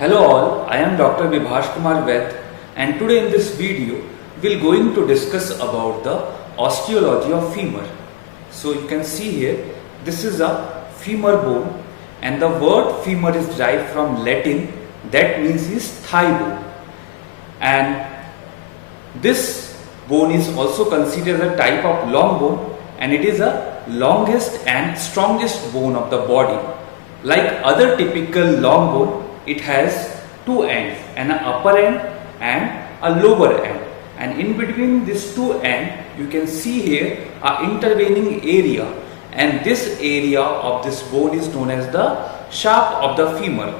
Hello all, I am Dr. Vibhash Kumar Vaid, and today in this video we're going to discuss about the osteology of femur. So you can see here, this is a femur bone, and the word femur is derived from Latin, that means is thigh bone. And this bone is also considered a type of long bone, and it is a longest and strongest bone of the body. Like other typical long bone, it has two ends, an upper end and a lower end, and in between these two ends you can see here a intervening area, and this area of this bone is known as the shaft of the femur.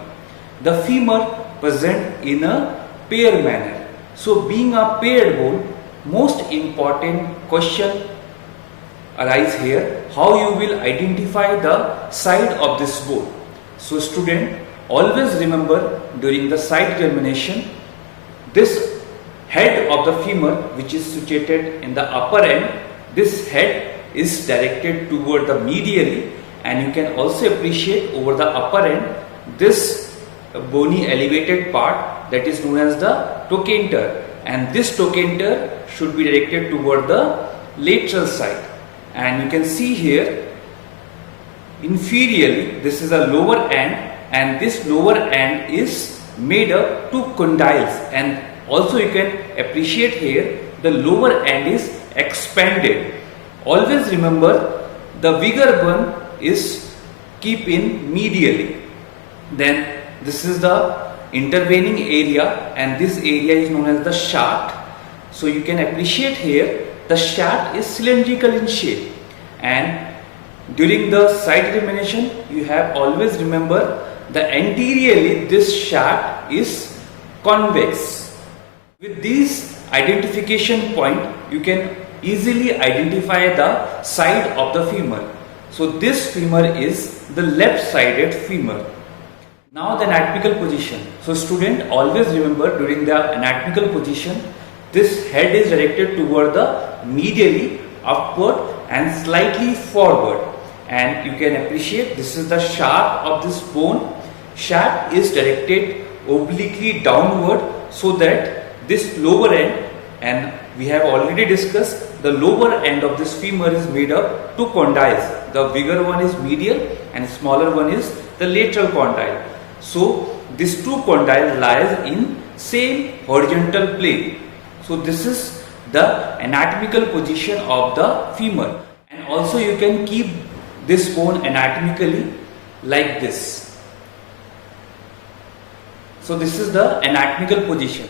The femur present in a pair manner. So being a paired bone, most important question arise here, how you will identify the side of this bone. So student, always remember during the site examination, this head of the femur, which is situated in the upper end, this head is directed toward the medially, and you can also appreciate over the upper end this bony elevated part that is known as the trochanter, and this trochanter should be directed toward the lateral side. And you can see here inferiorly this is a lower end, and this lower end is made up two condyles, and also you can appreciate here the lower end is expanded. Always remember the bigger one is keep in medially. Then this is the intervening area, and this area is known as the shaft. So you can appreciate here the shaft is cylindrical in shape, and during the site examination you have always remember the anteriorly this shaft is convex. With these identification point you can easily identify the side of the femur. So this femur is the left sided femur. Now the anatomical position. So student, always remember during the anatomical position this head is directed toward the medially upward and slightly forward, and you can appreciate this is the shaft of this bone. Shaft is directed obliquely downward, so that this lower end, and we have already discussed the lower end of this femur is made up two condyles. The bigger one is medial and smaller one is the lateral condyle. So these two condyle lies in same horizontal plane. So this is the anatomical position of the femur, and also you can keep this bone anatomically like this. So this is the anatomical position.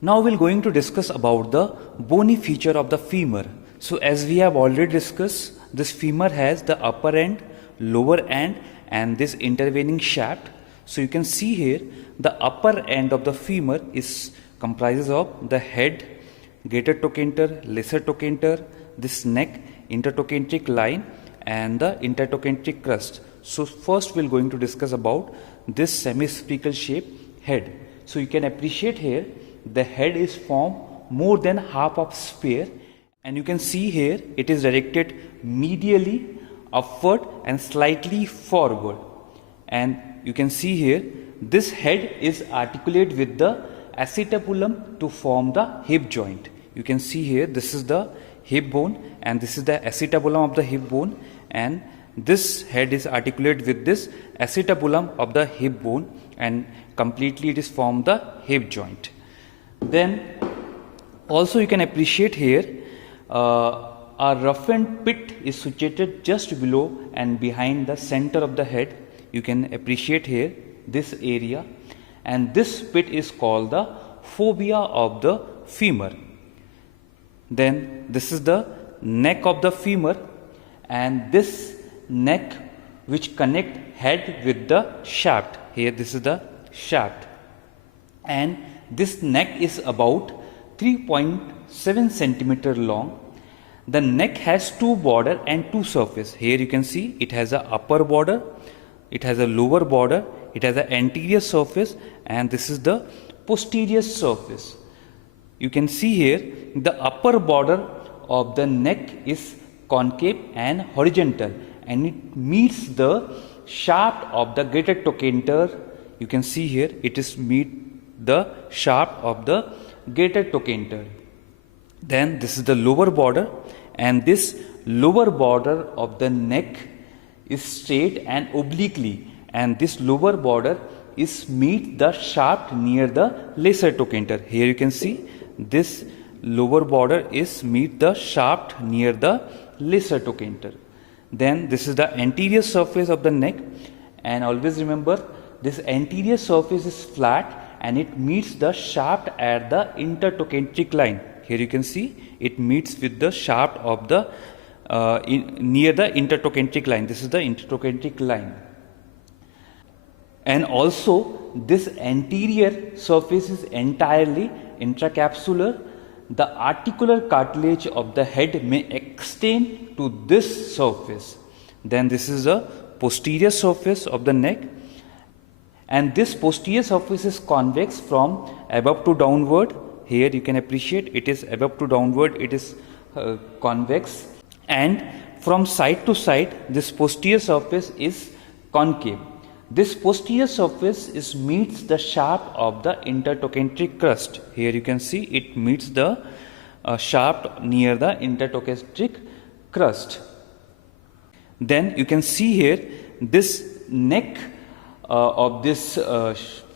Now we're going to discuss about the bony feature of the femur. So as we have already discussed, this femur has the upper end, lower end, and this intervening shaft. So you can see here the upper end of the femur is comprises of the head, greater trochanter, lesser trochanter, this neck, intertrochanteric line, and the intertrochanteric crust. So first we're going to discuss about this semi-spherical shape head. So you can appreciate here the head is formed more than half of sphere, and you can see here it is directed medially upward and slightly forward, and you can see here this head is articulate with the acetabulum to form the hip joint. You can see here this is the hip bone and this is the acetabulum of the hip bone, and this head is articulate with this acetabulum of the hip bone, and completely it is formed the hip joint. Then also you can appreciate here a roughened pit is situated just below and behind the center of the head. You can appreciate here this area, and this pit is called the fovea of the femur. Then this is the neck of the femur, and this neck which connect head with the shaft. Here this is the shaft, and this neck is about 3.7 centimeter long. The neck has two border and two surface. Here you can see it has a upper border, it has a lower border, it has an anterior surface, and this is the posterior surface. You can see here the upper border of the neck is concave and horizontal, and it meets the shaft of the greater trochanter You can see here it is meet the shaft of the greater trochanter. Then this is the lower border, and this lower border of the neck is straight and obliquely, and this lower border is meet the shaft near the lesser trochanter. Here you can see this lower border is meet the shaft near the lesser trochanter. Then this is the anterior surface of the neck, and always remember this anterior surface is flat and it meets the shaft at the intertrochanteric line. Here you can see it meets with the shaft of the near the intertrochanteric line. This is the intertrochanteric line. And also this anterior surface is entirely intracapsular. The articular cartilage of the head may extend to this surface. Then this is the posterior surface of the neck, and this posterior surface is convex from above to downward. Here you can appreciate it is above to downward, it is convex, and from side to side this posterior surface is concave. This posterior surface is meets the shaft of the intertrochanteric crust. Here you can see it meets the shaft near the intertrochanteric crust. Then you can see here this neck of this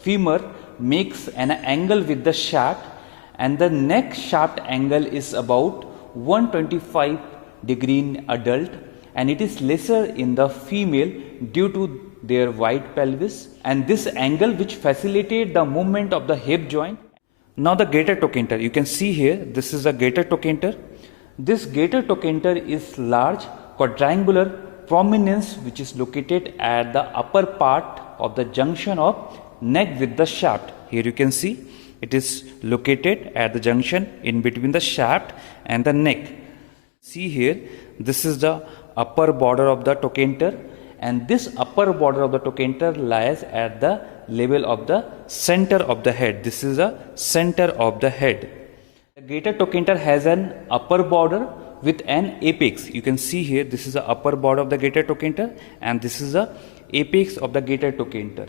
femur makes an angle with the shaft, and the neck shaft angle is about 125 degree in adult, and it is lesser in the female due to their wide pelvis, and this angle which facilitate the movement of the hip joint. Now the greater trochanter, you can see here this is the greater trochanter. This greater trochanter is large quadrangular prominence which is located at the upper part of the junction of neck with the shaft. Here you can see it is located at the junction in between the shaft and the neck. See here, this is the upper border of the trochanter, and this upper border of the trochanter lies at the level of the center of the head. This is the center of the head. The greater trochanter has an upper border with an apex. You can see here this is the upper border of the greater trochanter, and this is the apex of the greater trochanter.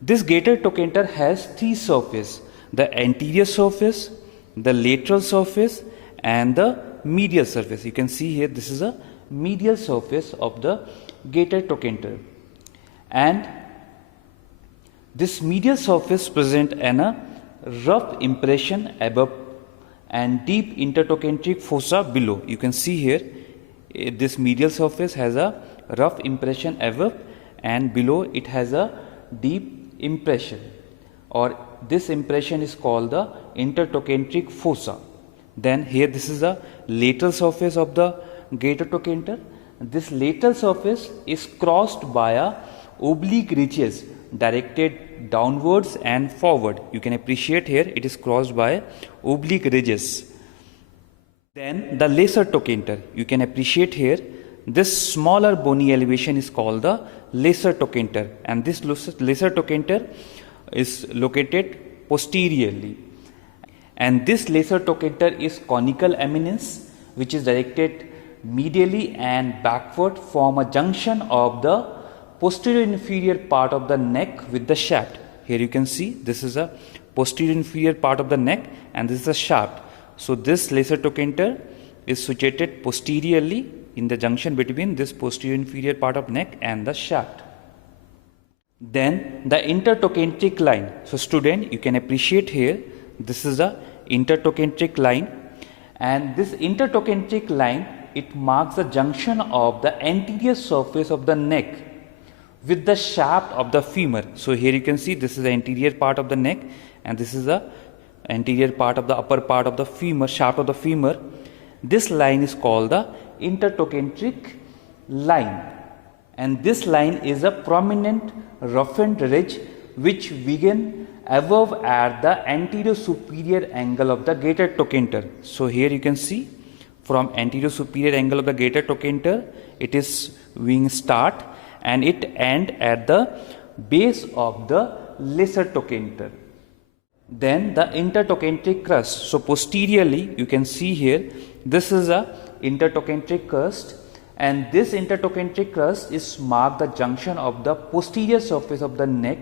This greater trochanter has three surfaces: the anterior surface, the lateral surface, and the medial surface. You can see here this is a medial surface of the greater trochanter, and this medial surface present a rough impression above and deep intertrochanteric fossa below. You can see here this medial surface has a rough impression above, and below it has a deep impression, or this impression is called the intertrochanteric fossa. Then here this is the lateral surface of the greater trochanter. This lateral surface is crossed by a oblique ridges directed downwards and forward. You can appreciate here it is crossed by oblique ridges. Then the lesser trochanter, you can appreciate here this smaller bony elevation is called the lesser trochanter, and this lesser trochanter is located posteriorly, and this lesser trochanter is conical eminence which is directed medially and backward from a junction of the posterior inferior part of the neck with the shaft. Here you can see this is a posterior inferior part of the neck, and this is a shaft. So this lesser trochanter is situated posteriorly in the junction between this posterior inferior part of neck and the shaft. Then the intertrochanteric line. So student, you can appreciate here this is the intertrochanteric line, and this intertrochanteric line, it marks the junction of the anterior surface of the neck with the shaft of the femur. So here you can see this is the anterior part of the neck, and this is the anterior part of the upper part of the femur, shaft of the femur. This line is called the intertrochanteric line, and this line is a prominent roughened ridge which begin above at the anterior superior angle of the greater trochanter. So here you can see from anterior superior angle of the greater trochanter it is being start, and it end at the base of the lesser trochanter. Then the intertrochanteric crust. So posteriorly you can see here this is a intertrochanteric crust, and this intertrochanteric crust is mark the junction of the posterior surface of the neck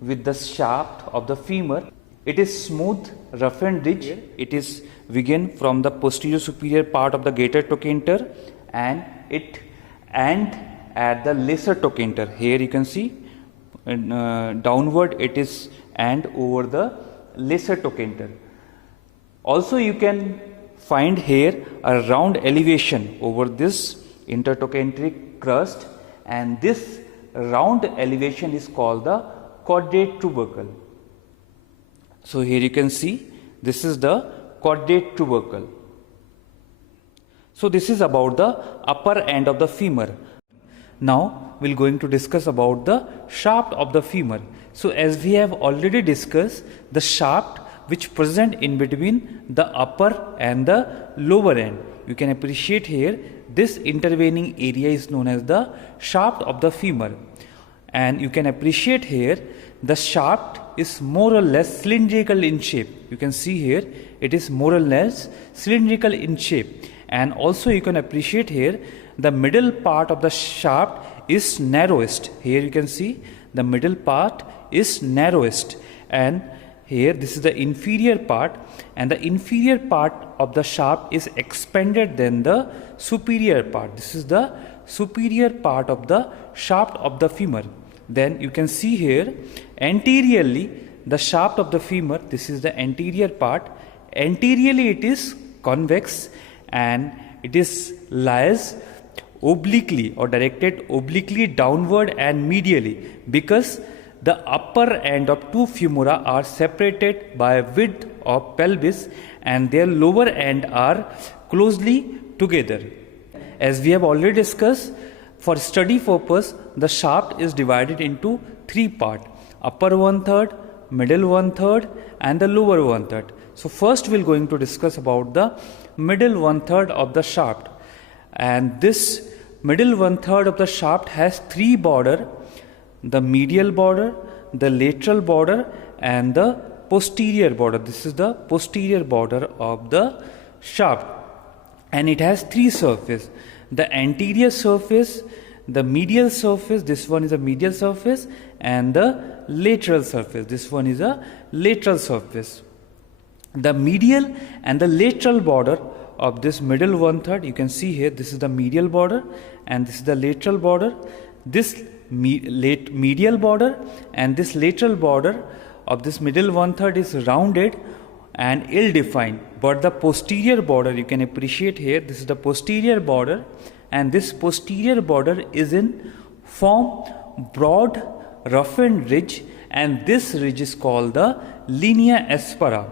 with the shaft of the femur. It is smooth, roughened ridge. It is begin from the posterior superior part of the greater trochanter and at the lesser trochanter. Here you can see downward it is and over the lesser trochanter. Also you can find here a round elevation over this intertrochanteric crust, and this round elevation is called the caudate tubercle. So here you can see this is the caudate tubercle. So this is about the upper end of the femur. Now we're going to discuss about the shaft of the femur. So as we have already discussed, the shaft which present in between the upper and the lower end. You can appreciate here this intervening area is known as the shaft of the femur, and you can appreciate here the shaft is more or less cylindrical in shape. You can see here it is more or less cylindrical in shape, and also you can appreciate here the middle part of the shaft is narrowest. Here you can see the middle part is narrowest, and here this is the inferior part, and the inferior part of the shaft is expanded than the superior part. This is the superior part of the shaft of the femur. Then you can see here anteriorly the shaft of the femur, this is the anterior part. Anteriorly it is convex and it is lies obliquely or directed obliquely downward and medially, because the upper end of two femora are separated by a width of pelvis and their lower end are closely together. As we have already discussed, for study purpose, the shaft is divided into three parts: upper 1/3, middle 1/3 and the lower 1/3. So first we are going to discuss about the middle 1/3 of the shaft, and this middle 1/3 of the shaft has three borders: the medial border, the lateral border and the posterior border. This is the posterior border of the shaft, and it has three surfaces: the anterior surface, the medial surface, this one is a medial surface, and the lateral surface, this one is a lateral surface. The medial and the lateral border of this middle 1/3, you can see here this is the medial border and this is the lateral border. This medial border and this lateral border of this middle 1/3 is rounded and ill-defined, but the posterior border, you can appreciate here, this is the posterior border, and this posterior border is in form broad roughened ridge, and this ridge is called the linea aspera,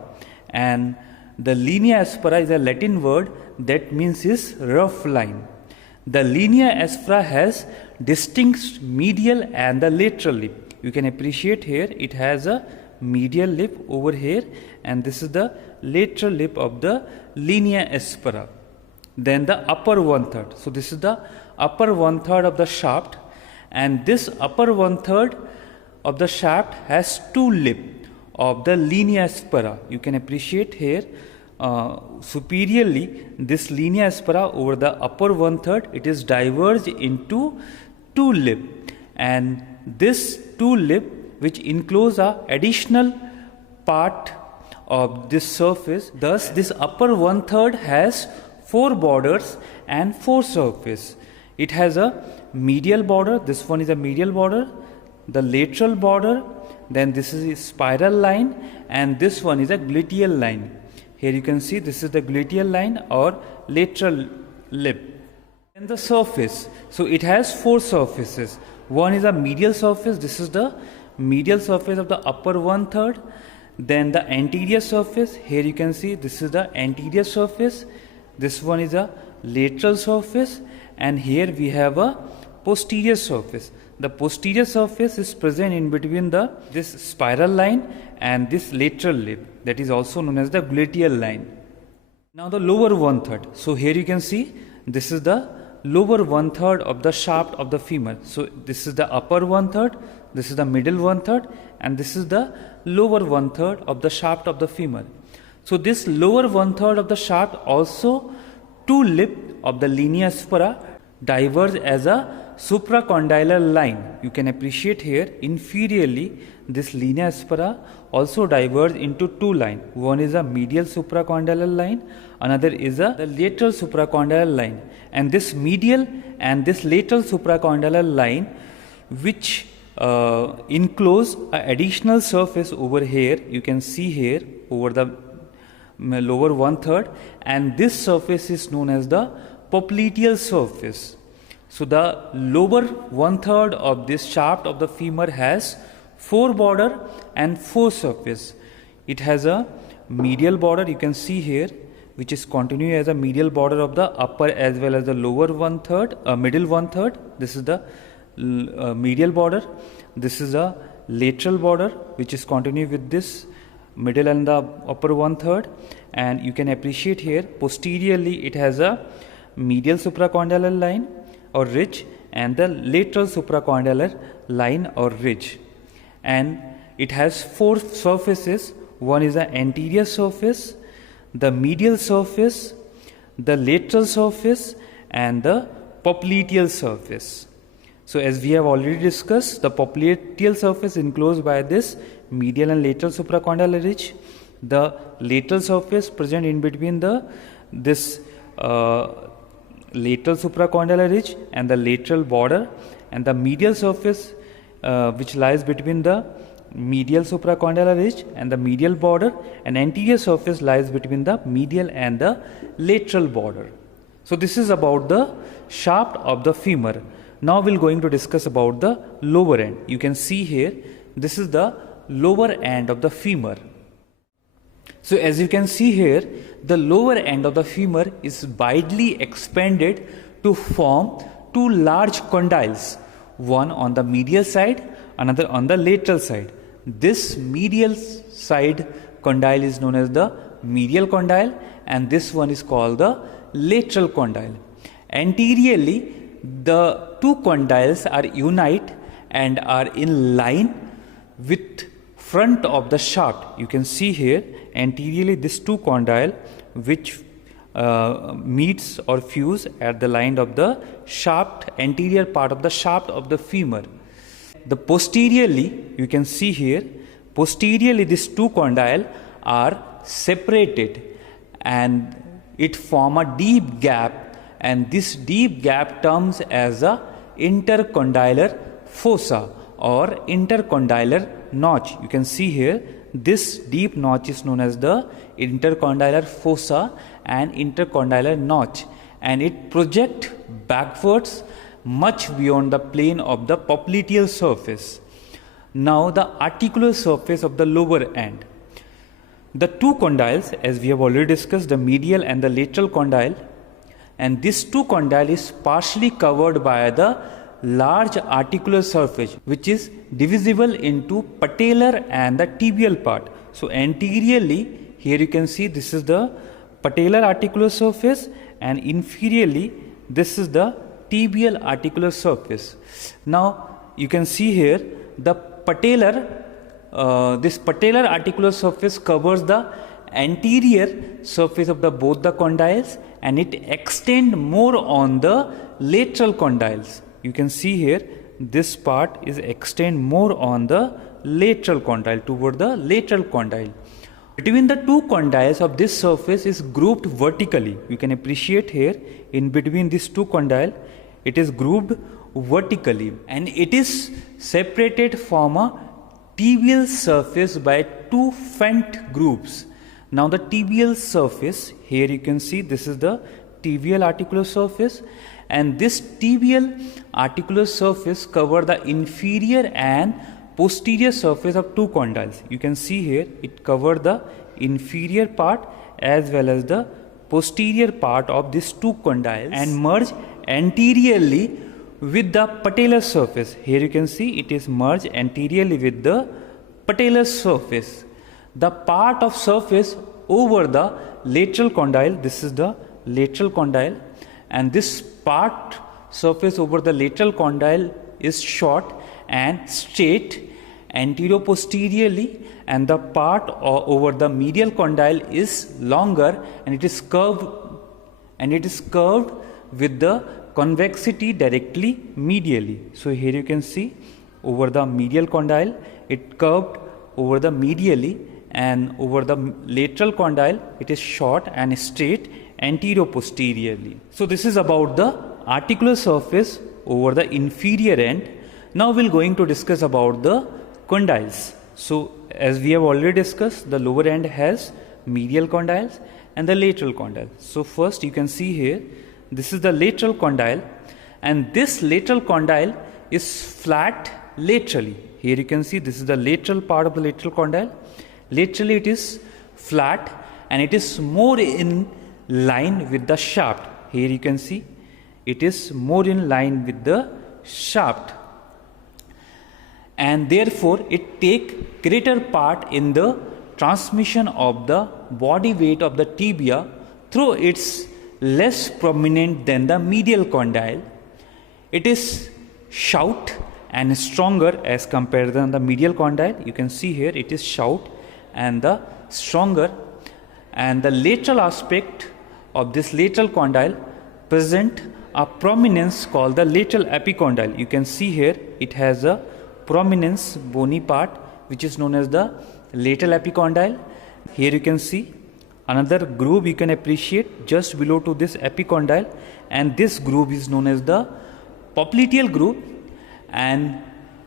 and the linea aspera is a Latin word that means is rough line. The linea aspera has distinct medial and the lateral lip. You can appreciate here it has a medial lip over here, and this is the lateral lip of the linea aspera. Then the upper 1/3. So this is the upper 1/3 of the shaft, and this upper 1/3 of the shaft has two lip of the linea aspera. You can appreciate here superiorly this linea aspera over the upper 1/3, it is diverged into two lip, and this two lip which enclose a additional part of this surface. Thus this upper 1/3 has four borders and four surface. It has a medial border, this one is a medial border, the lateral border, then this is a spiral line, and this one is a gluteal line. Here you can see this is the gluteal line or lateral lip. And the surface, so it has four surfaces. One is a medial surface, this is the medial surface of the upper 1/3. Then the anterior surface, here you can see this is the anterior surface, this one is a lateral surface, and here we have a posterior surface. The posterior surface is present in between this spiral line and this lateral lip, that is also known as the gluteal line. Now the lower 1/3. So here you can see this is the lower 1/3 of the shaft of the femur. So this is the upper 1/3, this is the middle 1/3, and this is the lower 1/3 of the shaft of the femur. So this lower 1/3 of the shaft also two lip of the linea aspera diverge as a supracondylar line. You can appreciate here inferiorly this linea aspera also diverges into two lines. One is a medial supracondylar line, another is the lateral supracondylar line. And this medial and this lateral supracondylar line, which enclose an additional surface over here, you can see here over the lower 1/3, and this surface is known as the popliteal surface. So the lower 1/3 of this shaft of the femur has 4 border and 4 surface. It has a medial border, you can see here, which is continue as a medial border of the upper as well as the lower 1/3, middle 1/3. This is the medial border. This is a lateral border which is continue with this middle and the upper 1/3, and you can appreciate here posteriorly it has a medial supracondylar line or ridge and the lateral supracondylar line or ridge, and it has 4 surfaces. One is the anterior surface, the medial surface, the lateral surface, and the popliteal surface. So as we have already discussed, the popliteal surface enclosed by this medial and lateral supracondylar ridge, the lateral surface present in between this lateral supracondylar ridge and the lateral border, and the medial surface which lies between the medial supracondylar ridge and the medial border, and anterior surface lies between the medial and the lateral border. So this is about the shaft of the femur. Now we're going to discuss about the lower end. You can see here, this is the lower end of the femur. So as you can see here, the lower end of the femur is widely expanded to form 2 large condyles, one on the medial side, another on the lateral side. This medial side condyle is known as the medial condyle, and this one is called the lateral condyle. Anteriorly, the 2 condyles are unite and are in line with front of the shaft. You can see here anteriorly this 2 condyle which meets or fuse at the line of the shaft, anterior part of the shaft of the femur. The posteriorly, you can see here, posteriorly these 2 condyle are separated and it form a deep gap, and this deep gap terms as a intercondylar fossa or intercondylar notch. You can see here this deep notch is known as the intercondylar fossa and intercondylar notch, and it projects backwards much beyond the plane of the popliteal surface. Now the articular surface of the lower end. The 2 condyles, as we have already discussed, the medial and the lateral condyle, and this 2 condyle is partially covered by the large articular surface which is divisible into patellar and the tibial part. So anteriorly, here you can see this is the patellar articular surface, and inferiorly this is the tibial articular surface. Now you can see here the patellar, this patellar articular surface covers the anterior surface of both the condyles, and it extends more on the lateral condyles. You can see here this part is extend more on the lateral condyle toward the lateral condyle. Between the 2 condyles of this surface is grouped vertically. You can appreciate here in between these 2 condyle it is grouped vertically, and it is separated from a tibial surface by 2 Fendt groups. Now the tibial surface, here you can see this is the tibial articular surface, and this tibial articular surface cover the inferior and posterior surface of 2 condyles. You can see here it cover the inferior part as well as the posterior part of these 2 condyles and merge anteriorly with the patellar surface. Here you can see it is merged anteriorly with the patellar surface. The part of surface over the lateral condyle, this is the lateral condyle, and this part surface over the lateral condyle is short and straight anterior-posteriorly, and the part over the medial condyle is longer and it is curved with the convexity directly medially. So here you can see over the medial condyle it curved over the medially, and over the lateral condyle it is short and straight anterior-posteriorly. So this is about the articular surface over the inferior end. Now we're going to discuss about the condyles. So as we have already discussed, the lower end has medial condyles and the lateral condyle. So first you can see here, this is the lateral condyle, and this lateral condyle is flat laterally. Here you can see this is the lateral part of the lateral condyle. Laterally it is flat and it is more in line with the shaft. Here you can see it is more in line with the shaft, and therefore it take greater part in the transmission of the body weight of the tibia, through its less prominent than the medial condyle. It is short and stronger as compared to the medial condyle. You can see here it is short and the stronger, and the lateral aspect of this lateral condyle present a prominence called the lateral epicondyle. You can see here it has a prominence bony part which is known as the lateral epicondyle. Here you can see another groove you can appreciate just below to this epicondyle, and this groove is known as the popliteal groove, and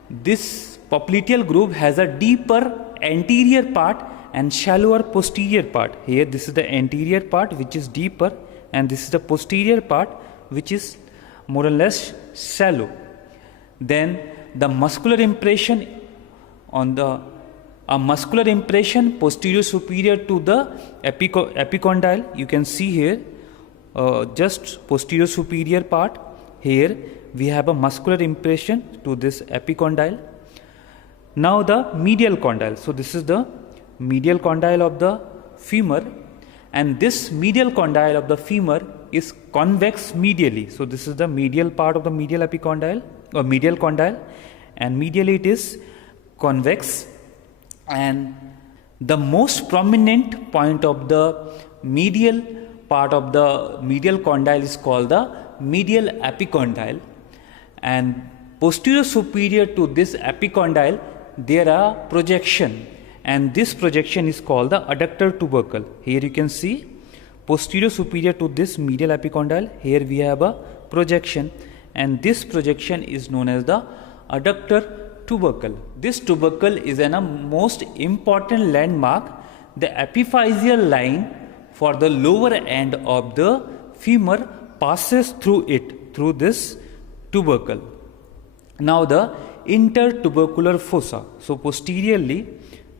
this popliteal groove has a deeper anterior part and shallower posterior part. Here this is the anterior part which is deeper, and this is the posterior part which is more or less shallow. Then the muscular impression on the muscular impression posterior superior to the epicondyle. You can see here just posterior superior part. Here we have a muscular impression to this epicondyle. Now the medial condyle. So this is the medial condyle of the femur, and this medial condyle of the femur is convex medially. So this is the medial part of the medial epicondyle or medial condyle, and medially it is convex, and the most prominent point of the medial part of the medial condyle is called the medial epicondyle, and posterior superior to this epicondyle there are projection, and this projection is called the adductor tubercle. Here you can see posterior superior to this medial epicondyle, here we have a projection, and this projection is known as the adductor tubercle. This tubercle is a most important landmark, the epiphyseal line for the lower end of the femur passes through it, through this tubercle. Now the intertubercular fossa. So posteriorly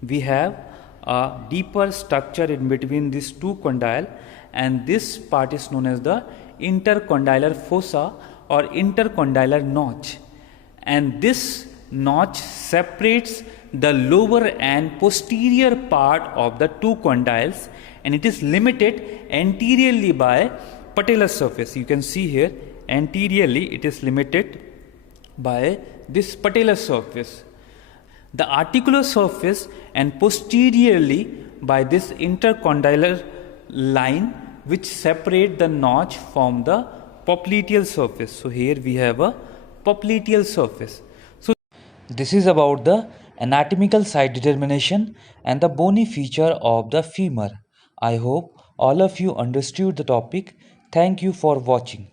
we have a deeper structure in between these two condyle, and this part is known as the intercondylar fossa or intercondylar notch, and this notch separates the lower and posterior part of the two condyles, and it is limited anteriorly by patellar surface. You can see here anteriorly it is limited by this patellar surface, the articular surface, and posteriorly by this intercondylar line which separate the notch from the popliteal surface. So here we have a popliteal surface. So this is about the anatomical site determination and the bony feature of the femur. I hope all of you understood the topic. Thank you for watching.